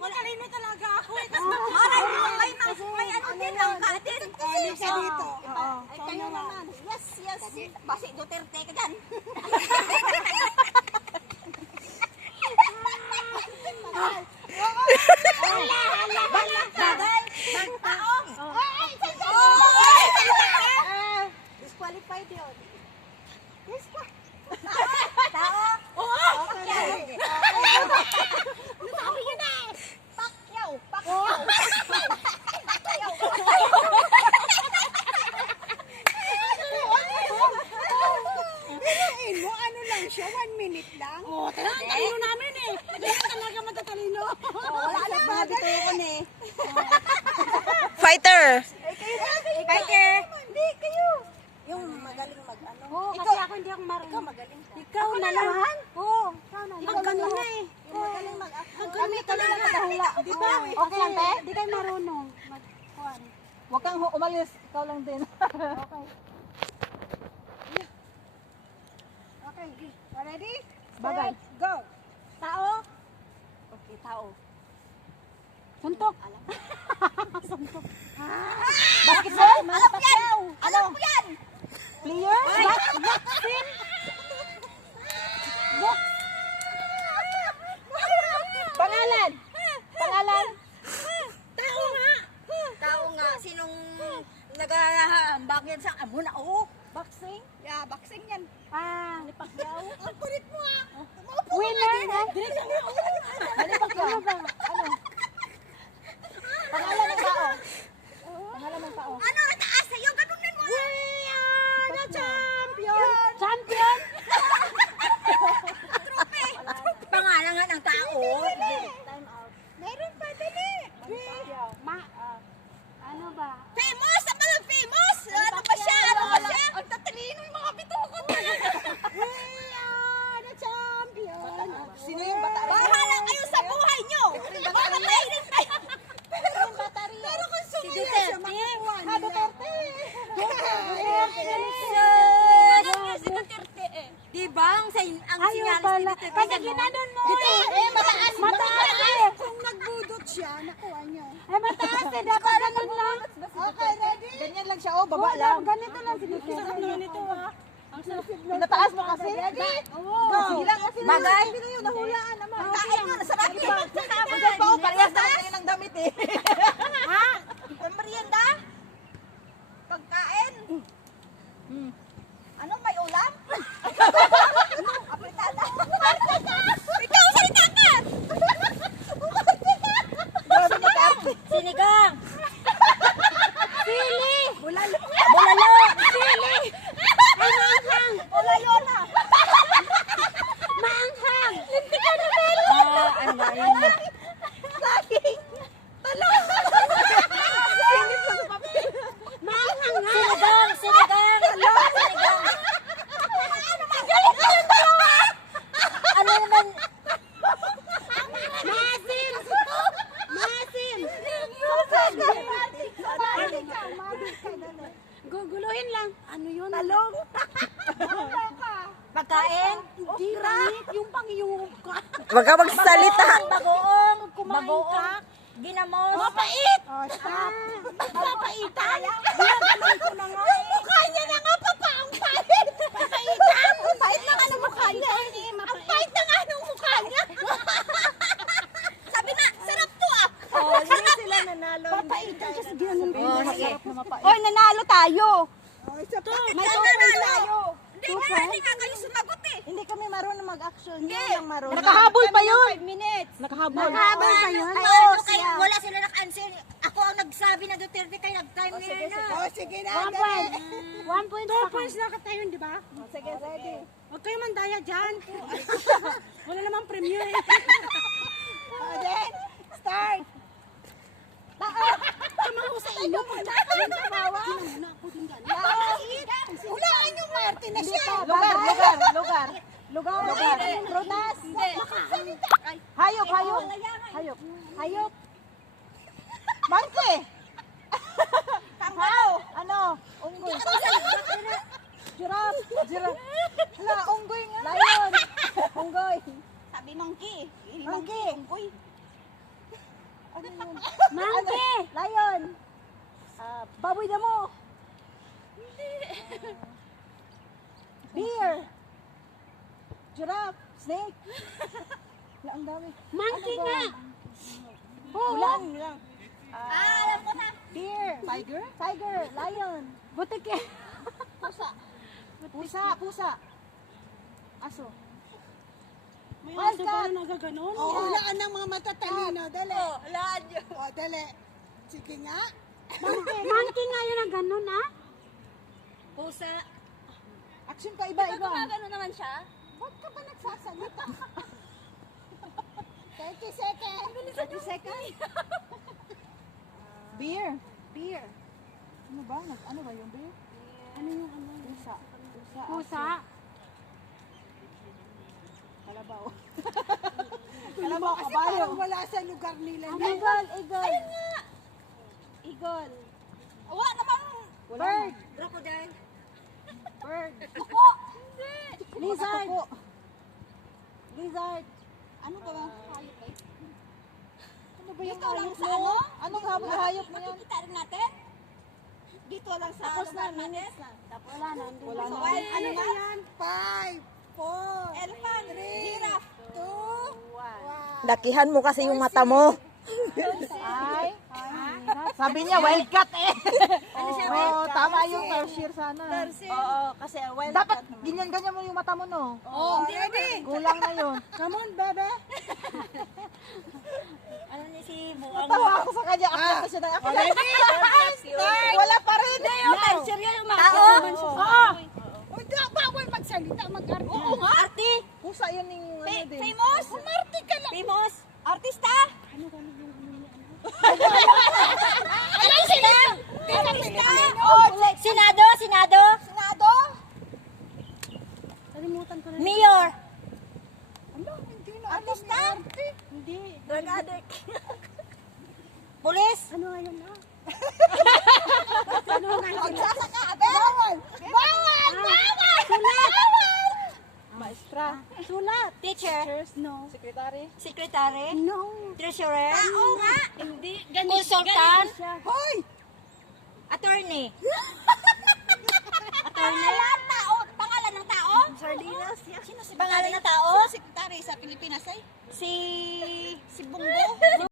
Matalino talaga ako eh. May ano din ang katin. Kasi dito. Ay, kayo naman. Yes, yes. Basi Duterte ka dyan. Disqualified yun. Tao? Oo. Okay. Sabi yun eh. Pakyaw. Biruin mo, ano lang siya, 1 minute lang. Oo, talino namin eh. Hindi ka talaga matatalino. Wala na, mga bituon eh. Fighter! Fighter. Hindi, kayo. Yung magaling mag-ano. Oo, kasi ako hindi ako marunong. Ikaw magaling ka. Ikaw na lang. Oo. Ang ganun na eh. Yung magaling mag-ako. Kami lang magahula. Di ba? Okay lang, te? Di kayo marunong. Mag-kuhan. Huwag kang umalis, ikaw lang din. Okay. Okay, ready? Bagay. Set, go. Tao? Okay, tao. Suntok. Suntok. Basketball? Alam ko yan! Alam ko yan! Player? Boxing? Pangalan? Pangalan? Tao nga! Tao nga. Sinong nagahambak yan sa amo na? Oo. Boxing? Yeah, boxing yan. Ni Pacquiao? Ang kulit mo ah. Winner? Dili ka nga. Ano Pacquiao? Ano? Pangalan ng tao? Pangalan ng tao? Ano na taas sa'yo? Ganunin mo! We are the champion! Champion? Trophy! Pangalan nga ng tao. Time out. Meron pa, dali. Ano ba? Famous! Ang balang famous! Ano ba siya? Ano ba siya? Ang tatalino yung mga bitukot. We are the champion. Sino yung bata? Bahala kayo sa buhay nyo. Mamatayin kayo. Pero kung sumayaw siya, makukuha nila. Duterte. Si Duterte eh. Diba? Ang sinyalis ni Duterte. Kasi ginanon mo eh. Mataas. Mataas eh. Kung nagbudot siya, nakuha niyo. Ay, mataas eh. Dapat ganun lang. Okay, ready? Ganyan lang siya, oh, baba lang. Ganito lang si Duterte. Ang sarap naman ito ah. Pinataas mo kasi? Go. Sige lang kasi. Bagay? Sino yung nahulaan naman? Kain nyo, nasarap yun. Diyan pa, oh, parehas na kayo ng damit eh. Ha? Pamerienda? Pagkain? Ano, may ulam? Apritada? Ikaw, salita ka! Sinigang. Sili! Bulalo! Sili. Bulalo na! Maanghang. Lintikan na meron. Ano ba yun? Saging! Talong! Sinip lang sa papel. Maanghang nga. Sinigang. Sinigang. Sinigang. Ano naman? Masim. Masim. Guguluhin lang. Ano yun? Talong! Pagkain? Hindi ranit. Yung pangiyong ka. Huwag ka magsalita. Bagoong. Bagoong. Ginamos. Mapait. Papaitan? Ginaganon ko na nga eh. Mukha niya na nga, papa! Ang pait! Papaitan. Ang pait na nga ng mukha niya! Ang pait na nga ng mukha niya! Sabi na, sarap to ah! Oh, hindi sila nanalo. Papaitan kasi gano'n Oh, masarap na mapait. Oy, nanalo tayo! May 2 points tayo! Hindi nga kayo sumagot eh. Hindi kami marunong mag-action. Hindi lang marunong. Nakahabol pa yun. 5 minutes. Nakahabol. Nakahabol pa yun? Ay, Oo, ano kayo? Wala sila naka-answer. Ako ang nagsabi na Duterte kayo nag-time nila na. Oh, sige na. 1 point. 1 point. 2 points na tayo, di ba? Sige, ready. Huwag kayo mandaya dyan. Wala namang premiere. Then, start. Tamaho sa inyo. Ginamuna ako din gano'n. Hulaan yung Martin na siya. Lugar. Prutas. Hayop. Hayop. Monkey. Tangao. Ano? Unggoy. Giraffe. Hala, unggoy nga. Lion. Unggoy. Sabi monkey. Monkey. Unggoy. Monkey. Lion. Baboy damo. Bear. Giraffe. Snake. Wala, ang dami. Monkey nga. Ulan. Alam ko na. Deer. Tiger. Tiger. Lion. Butike. Pusa. Aso. May aso aso ba pa rin nagaganon? Oo, hulaan ng mga matatalino. Dali. Laan yun. O, dali. Sige nga. Monkey nga yun ang ganun, ha? Pusa. Action ka iba-iba. Gumagano naman siya? Ba't ka ba nagsasalita? 30 seconds. 30 seconds. Beer. Ano ba? Ano ba yung beer? Ano yung ano? Pusa. Kalabaw. Kalabaw, Kasi kabayo. parang wala sa lugar nila. Eagle. Ayun nga! Eagle. Wala naman! Bird. Crocodile. Bird. Kuko! Hindi! Lizard. Lizard. Ano ba bang hayop eh? Ano ba yung Dito lang hayop sa mo? ano? Anong hayop na hayop mo yan? Makikita rin natin? Dito lang sa Tapos na, lugar natin? minutes na. Wala na. Wala na. Wild Ano ba yan? 5, 4, Elephant, giraffe, 2, Dakihan mo kasi yung mata mo. Ay. Sabi niya wildcat eh. Ano siya? Oo, tama yung tertiary sana. Oo, kasi wild Dapat ganyan-ganyan mo yung mata mo, no? Oo, hindi. Kulang na yun. Come on, bebe. Ano ni si Buang? Tawa ako sa kanya. Akit ko siya ng akit. Wala pa rin. Seryo yung mga Tao? Oo. Hindi, bawal magsalita, mag-arte. Oo nga. Arte. Pusa yun yung ano din. famous! Umarte ka lang. Famous. Artista! Ano sila? Artista! Senado. Senado! Kalimutan ko na. Mayor. Ano, hindi na. Artista! Hindi. Drug addict. Police. Ano nga yun na? Magsasaka, abe! Bawal. Maestra. Sulat. Teacher. No. Secretary. Secretary. No. Treasurer. Tao nga! Hindi. Consultant. Hoy! Attorney. Pangalan, tao! Pangalan ng tao? Sardinas. Sino si Pangalan ng tao? Secretary sa Pilipinas ay? Si Si Bungo?